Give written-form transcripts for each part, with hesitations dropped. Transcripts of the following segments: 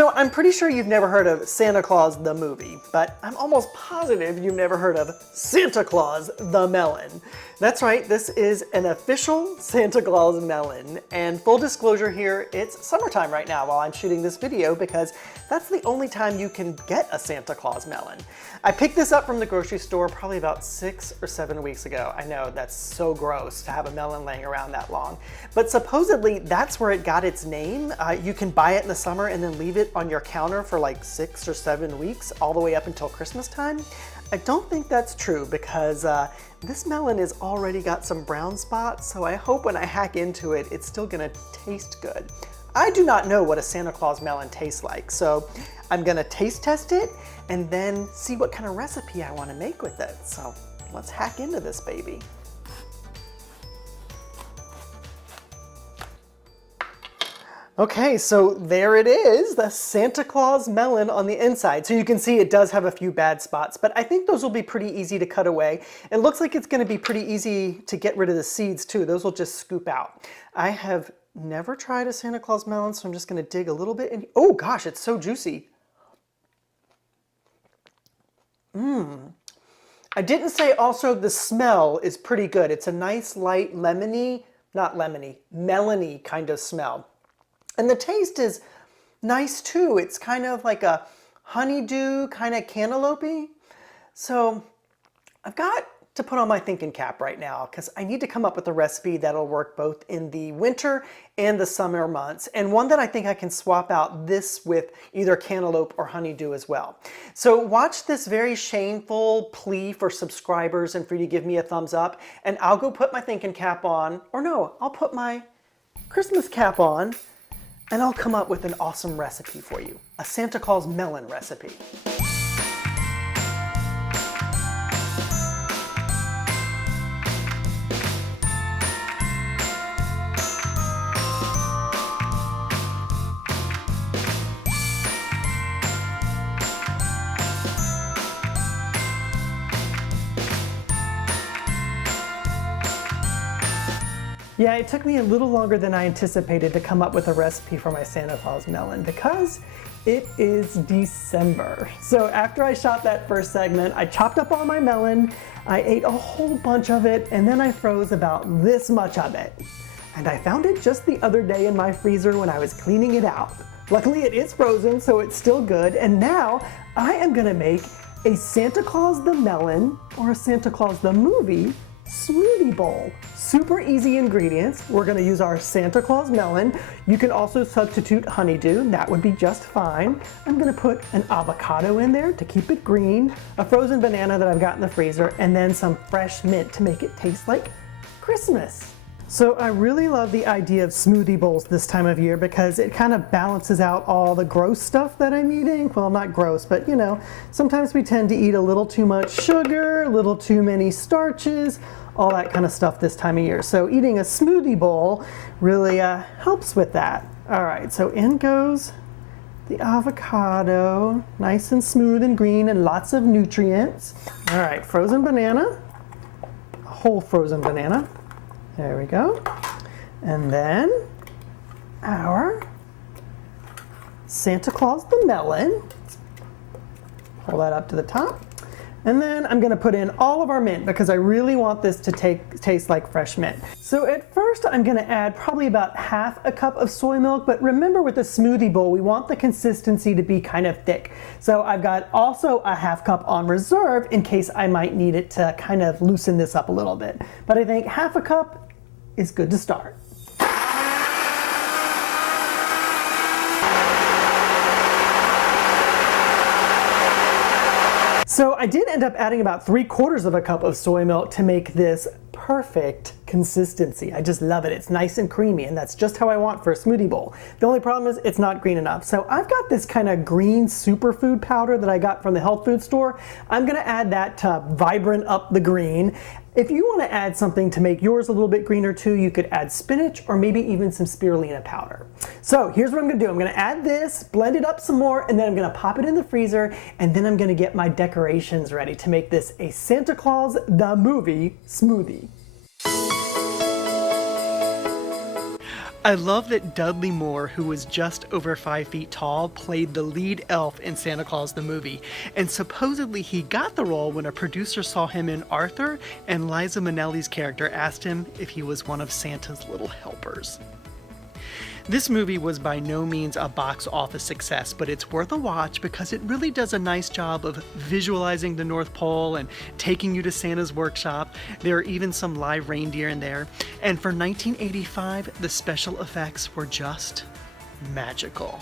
So I'm pretty sure you've never heard of Santa Claus the movie, but I'm almost positive you've never heard of Santa Claus the Melon. That's right, this is an official Santa Claus melon. And full disclosure here, it's summertime right now while I'm shooting this video because that's the only time you can get a Santa Claus melon. I picked this up from the grocery store probably about 6 or 7 weeks ago. I know that's so gross to have a melon laying around that long, but supposedly that's where it got its name. You can buy it in the summer and then leave it on your counter for like 6 or 7 weeks, all the way up until Christmas time. I don't think that's true because this melon has already got some brown spots, so I hope when I hack into it, it's still gonna taste good. I do not know what a Santa Claus melon tastes like, so I'm gonna taste test it and then see what kind of recipe I wanna make with it. So let's hack into this baby. Okay, so there it is, the Santa Claus melon on the inside. So you can see it does have a few bad spots, but I think those will be pretty easy to cut away. It looks like it's gonna be pretty easy to get rid of the seeds too. Those will just scoop out. I have never tried a Santa Claus melon, so I'm just gonna dig a little bit in. Oh gosh, it's so juicy. I didn't say also the smell is pretty good. It's a nice light lemony, not lemony, melony kind of smell. And the taste is nice too. It's kind of like a honeydew, kind of cantaloupe-y. So I've got to put on my thinking cap right now because I need to come up with a recipe that'll work both in the winter and the summer months, and one that I think I can swap out this with either cantaloupe or honeydew as well. So watch this very shameful plea for subscribers and for you to give me a thumbs up, and I'll go put my thinking cap on, or no, I'll put my Christmas cap on, and I'll come up with an awesome recipe for you, a Santa Claus melon recipe. Yeah, it took me a little longer than I anticipated to come up with a recipe for my Santa Claus melon because it is December. So after I shot that first segment, I chopped up all my melon, I ate a whole bunch of it, and then I froze about this much of it. And I found it just the other day in my freezer when I was cleaning it out. Luckily it is frozen, so it's still good, and now I am gonna make a Santa Claus the melon, or a Santa Claus the movie, smoothie bowl. Super easy ingredients. We're gonna use our Santa Claus melon. You can also substitute honeydew, that would be just fine. I'm gonna put an avocado in there to keep it green, a frozen banana that I've got in the freezer, and then some fresh mint to make it taste like Christmas. So I really love the idea of smoothie bowls this time of year because it kind of balances out all the gross stuff that I'm eating. Well, not gross, but you know, sometimes we tend to eat a little too much sugar, a little too many starches, all that kind of stuff this time of year. So eating a smoothie bowl really helps with that. All right, so in goes the avocado, nice and smooth and green and lots of nutrients. All right, frozen banana, a whole frozen banana. There we go. And then our Santa Claus the melon. Pull that up to the top. And then I'm gonna put in all of our mint because I really want this to taste like fresh mint. So at first I'm gonna add probably about half a cup of soy milk, but remember with the smoothie bowl, we want the consistency to be kind of thick. So I've got also a half cup on reserve in case I might need it to kind of loosen this up a little bit. But I think half a cup is good to start. So I did end up adding about 3/4 of a cup of soy milk to make this perfect consistency. I just love it. It's nice and creamy, and that's just how I want for a smoothie bowl. The only problem is it's not green enough. So I've got this kind of green superfood powder that I got from the health food store. I'm gonna add that to vibrant up the green. If you want to add something to make yours a little bit greener too, you could add spinach or maybe even some spirulina powder. So here's what I'm going to do. I'm going to add this, blend it up some more, and then I'm going to pop it in the freezer, and then I'm going to get my decorations ready to make this a Santa Claus the movie smoothie. I love that Dudley Moore, who was just over 5 feet tall, played the lead elf in Santa Claus the movie, and supposedly he got the role when a producer saw him in Arthur and Liza Minnelli's character asked him if he was one of Santa's little helpers. This movie was by no means a box office success, but it's worth a watch because it really does a nice job of visualizing the North Pole and taking you to Santa's workshop. There are even some live reindeer in there. And for 1985, the special effects were just magical.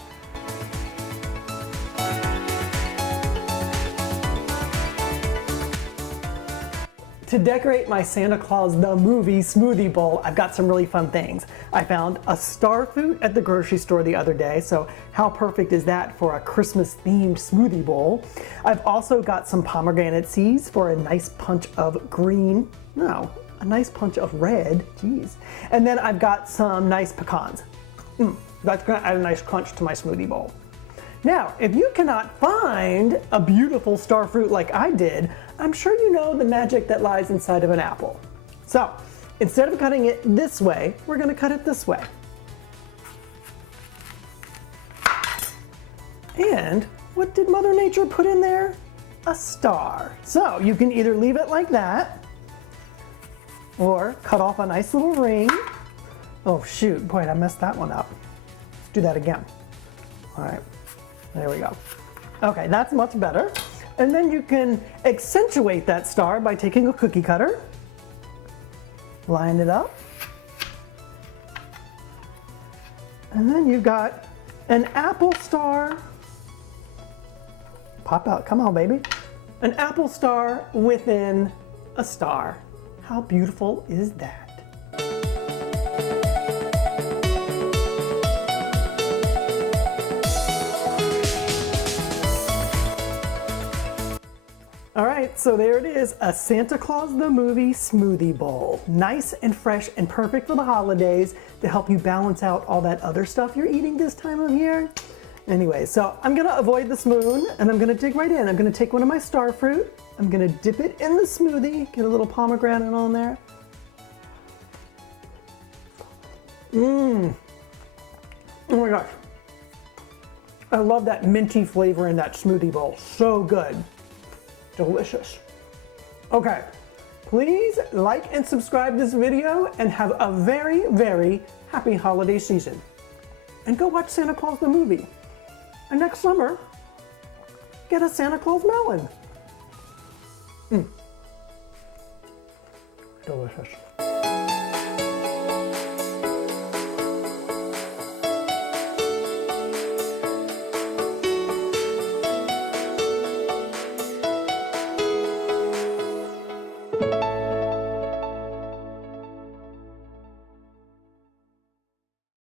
To decorate my Santa Claus the Movie smoothie bowl, I've got some really fun things. I found a star fruit at the grocery store the other day, so how perfect is that for a Christmas themed smoothie bowl? I've also got some pomegranate seeds for a nice punch of green, no, a nice punch of red, geez. And then I've got some nice pecans. That's gonna add a nice crunch to my smoothie bowl. Now, if you cannot find a beautiful star fruit like I did, I'm sure you know the magic that lies inside of an apple. So, instead of cutting it this way, we're going to cut it this way. And what did Mother Nature put in there? A star. So, you can either leave it like that, or cut off a nice little ring. Oh shoot, boy, I messed that one up. Let's do that again. All right. There we go. Okay, that's much better. And then you can accentuate that star by taking a cookie cutter, line it up, and then you've got an apple star. Pop out, come on baby. An apple star within a star. How beautiful is that? All right, so there it is, a Santa Claus the Movie smoothie bowl. Nice and fresh and perfect for the holidays to help you balance out all that other stuff you're eating this time of year. Anyway, so I'm gonna avoid the spoon and I'm gonna dig right in. I'm gonna take one of my star fruit, I'm gonna dip it in the smoothie, get a little pomegranate on there. Oh my gosh. I love that minty flavor in that smoothie bowl, so good. Delicious. Okay, please like and subscribe this video and have a very, very happy holiday season. And go watch Santa Claus the Movie. And next summer, get a Santa Claus melon. Delicious.